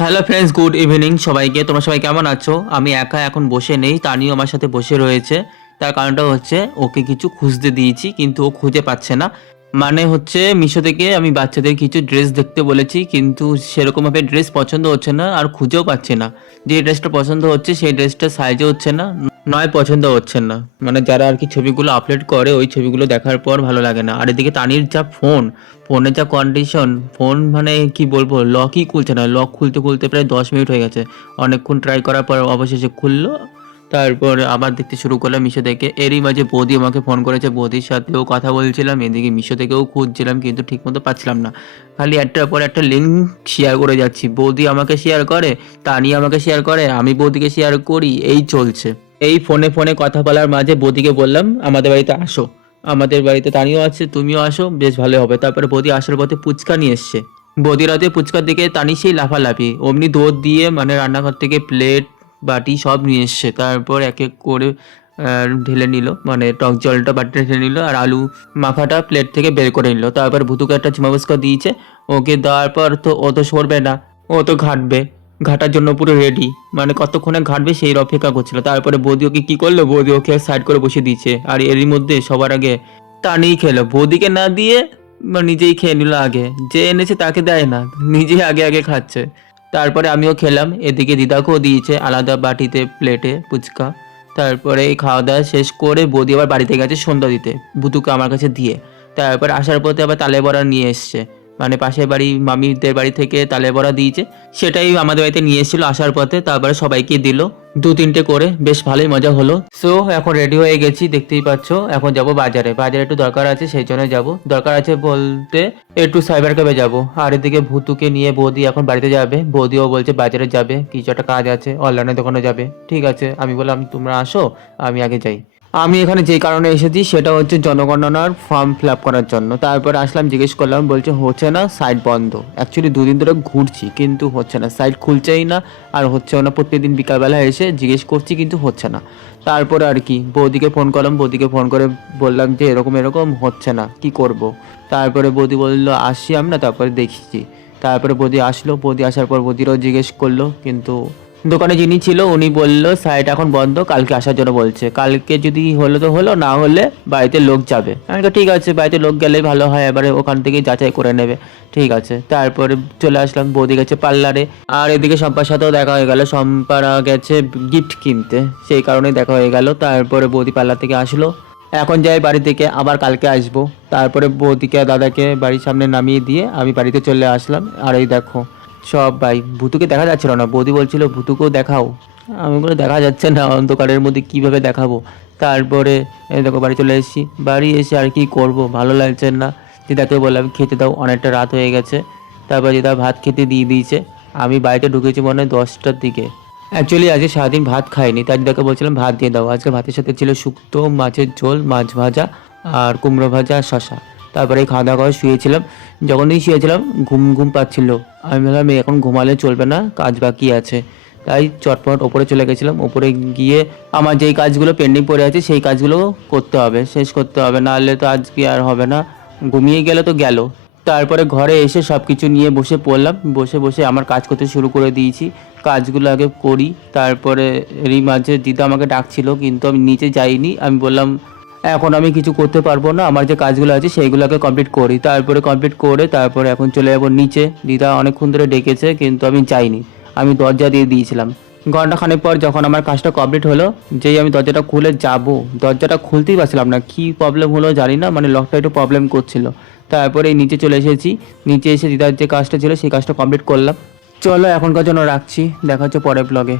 Hello friends, good evening সবাইকে। তোমরা সবাই কেমন আছো? আমি একা এখন বসে নেই, তানিও আমার সাথে বসে রয়েছে। তার কারণটা হচ্ছে ওকে কিছু খুঁজতে দিয়েছি কিন্তু ও খুঁজে পাচ্ছে না। মানে হচ্ছে মিশো থেকে আমি বাচ্চাদের কিছু ড্রেস দেখতে বলেছি কিন্তু সেরকমভাবে ড্রেস পছন্দ হচ্ছে না আর খুঁজেও পাচ্ছি না। যে ড্রেসটা পছন্দ হচ্ছে সেই ড্রেসটা সাইজও হচ্ছে না, নয় পছন্দ হচ্ছে না। মানে যারা আর কি ছবিগুলো আপলোড করে ওই ছবিগুলো দেখার পর ভালো লাগে না। আর এদিকে তানির যা ফোনের যা কন্ডিশন, ফোন মানে কি বলবো, লকই খুলছে না। লক খুলতে খুলতে প্রায় 10 মিনিট হয়ে গেছে। অনেকক্ষণ ট্রাই করার পর অবশেষে খুললো। তারপর আবার দেখতে শুরু করলাম মিশো থেকে। এরই মাঝে বৌদি আমাকে ফোন করেছে, বৌদির সাথেও কথা বলছিলাম, এদিকে মিশো থেকেও খুঁজছিলাম কিন্তু ঠিকমতো পাচ্ছিলাম না। খালি একটার পর একটা লিঙ্ক শেয়ার করে যাচ্ছি। বৌদি আমাকে শেয়ার করে, তানি আমাকে শেয়ার করে, আমি বৌদিকে শেয়ার করি, এই চলছে। এই ফোনে ফোনে কথা বলার মাঝে বৌদিকে বললাম আমাদের বাড়িতে আসো, আমাদের বাড়িতে তানিও আছে, তুমিও আসো, বেশ ভালো হবে। তারপরে বৌদি আসার পথে পুচকা নিয়ে এসছে। বৌদির হাতে পুচকার দিকে তানি সেই লাফালাফি, অমনি দৌড় দিয়ে মানে রান্নাঘর থেকে প্লেট বাটি সব নিয়ে এসছে। তারপর এক এক করে ঢেলে নিল, মানে টক জলটা বাটিতে ঢেলে নিল আর আলু মাখাটা প্লেট থেকে বের করে নিল। তারপর ভুতুকে একটা ঝিমাবস্কা দিয়েছে। ওকে দেওয়ার পর তো ও তো সরবে না, ও তো ঘাটবে, ঘাটার জন্য পুরো রেডি। মানে কতক্ষণে ঘাটবে সেই অপেক্ষা করছিল। তারপরে বৌদি ওকে কী করলো, বৌদি ওকে সাইড করে বসিয়ে দিয়েছে। আর এরই মধ্যে সবার আগে টানিই খেলো, বৌদিকে না দিয়ে নিজেই খেয়ে নিল আগে। যে এনেছে তাকে দেয় না, নিজেই আগে আগে খাচ্ছে। তারপরে আমিও খেলাম, এদিকে দিদাকেও দিয়েছে আলাদা বাটিতে প্লেটে ফুচকা। তারপরে এই খাওয়া দাওয়া শেষ করে বৌদি আবার বাড়িতে গেছে সন্ধ্যা দিতে, ভুতুকে আমার কাছে দিয়ে। তারপর আসার পথে আবার তালে বড়া নিয়ে এসছে, মানে পাশের বাড়ি মামিদের বাড়ি থেকে তালে বড়া দিয়েছে, সেটাই আমাদের বাড়িতে নিয়ে এসেছিলো আসার পথে। তারপরে সবাইকে দিল 2-3টে করে, বেশ ভালোই মজা হলো। সো এখন রেডি হয়ে গেছি, দেখতেই পাচ্ছ। এখন যাব বাজারে, বাজারে একটু দরকার আছে, সেই জন্য যাব। দরকার আছে বলতে একটু সাইবার ক্যাফে যাব। আর এদিকে ভুতুকে নিয়ে বৌদি এখন বাড়িতে যাবে, বৌদিও বলছে বাজারে যাবে, কিছু একটা কাজ আছে, অনলাইনের দোকানে যাবে। ঠিক আছে, আমি বললাম তোমরা আসো, আমি আগে যাই। আমি এখানে যেই কারণে এসেছি সেটা হচ্ছে জনগণনার ফর্ম ফিল আপ করার জন্য। তারপরে আসলাম, জিজ্ঞেস করলাম, বলছে হচ্ছে না, সাইট বন্ধ। অ্যাকচুয়ালি 2 দিন ধরে ঘুরছি কিন্তু হচ্ছে না, সাইট খুলছেই না আর হচ্ছেও না। প্রত্যেকদিন বিকালবেলা এসে জিজ্ঞেস করছি কিন্তু হচ্ছে না। তারপরে আর কি বৌদিকে ফোন করলাম, বৌদিকে ফোন করে বললাম যে এরকম এরকম হচ্ছে না, কি করব। তারপরে বৌদি বললো আসি আমরা, তারপরে দেখছি। তারপরে বৌদি আসলো, বৌদি আসার পর বৌদিরও জিজ্ঞেস করলো, কিন্তু দোকানে যিনি ছিল উনি বলল সাইট এখন বন্ধ, কালকে আসার জন্য বলছে। কালকে যদি হলো তো হলো, না হলে বাড়িতে লোক যাবে। আমি তো ঠিক আছে, বাড়িতে লোক গেলেই ভালো হয়, এবারে ওখান থেকে যাচাই করে নেবে। ঠিক আছে, তারপরে চলে আসলাম। বৌদি গেছে পার্লারে, আর এদিকে শম্পার সাথেও দেখা হয়ে গেল। শম্পারা গেছে গিফট কিনতে, সেই কারণেই দেখা হয়ে গেল। তারপরে বৌদি পার্লার থেকে আসলো, এখন যাই বাড়ি থেকে, আবার কালকে আসবো। তারপরে বৌদিকে দাদাকে বাড়ির সামনে নামিয়ে দিয়ে আমি বাড়িতে চলে আসলাম। আর এই দেখো সব ভাই, ভুতুকে দেখা যাচ্ছিল না, বৌদি বলছিল ভুতুকেও দেখাও, আমি বলে দেখা যাচ্ছে না, অন্ধকারের মধ্যে কিভাবে দেখাবো। তারপরে এই দেখো বাড়ি চলে এসেছি। বাড়ি এসে আর কি করব, ভালো লাগছে না। দিদাকে বললাম খেতে দাও, অনেকটা রাত হয়ে গেছে। তারপর দিদা ভাত খেতে দিয়ে দিয়েছে। আমি বাড়িতে ঢুকেছি মনে হয় 10টার দিকে। অ্যাকচুয়ালি আজকে সারাদিন ভাত খাইনি, তাই দিদাকে বলছিলাম ভাত দিয়ে দাও। আজকে ভাতের সাথে ছিল শুক্তো, মাছের ঝোল, মাছ ভাজা আর কুমড়ো ভাজা আর শশা। তারপরে খাওয়া দাওয়া করে শুয়েছিলাম। যখনই শুয়েছিলাম ঘুম ঘুম পাচ্ছিল। আমি ভাবলাম এখন ঘুমালে চলবে না, কাজ বাকি আছে। তাই চটপট ওপরে চলে গেছিলাম। ওপরে গিয়ে আমার যেই কাজগুলো পেন্ডিং পড়ে আছে সেই কাজগুলো করতে হবে, শেষ করতে হবে, নাহলে তো আজকে আর হবে না। ঘুমিয়ে গেলে তো গেল। তারপরে ঘরে এসে সব কিছু নিয়ে বসে পড়লাম, বসে বসে আমার কাজ করতে শুরু করে দিয়েছি। কাজগুলো আগে করি। তারপরে এরই মাঝে দিদা আমাকে ডাকছিল কিন্তু আমি নিচে যাইনি। আমি বললাম এখন আমি কিছু করতে পারবো না, আমার যে কাজগুলো আছে সেইগুলোকে কমপ্লিট করি। তারপরে কমপ্লিট করে তারপরে এখন চলে যাবো নিচে। দিদা অনেকক্ষণ ধরে ডেকেছে কিন্তু আমি যাইনি, আমি দরজা দিয়ে দিয়েছিলাম। ঘন্টাখানেক পর যখন আমার কাজটা কমপ্লিট হলো, যেই আমি দরজাটা খুলে যাব, দরজাটা খুলতেই পারছিলাম না, কী প্রবলেম হলো জানি না, মানে লকটা একটু প্রবলেম করছিল। তারপরে এই নিচে চলে এসেছি, নিচে এসে দিদার যে কাজটা ছিল সেই কাজটা কমপ্লিট করলাম। চলো এখনকার জন্য রাখছি, দেখা হচ্ছে পরের ব্লগে।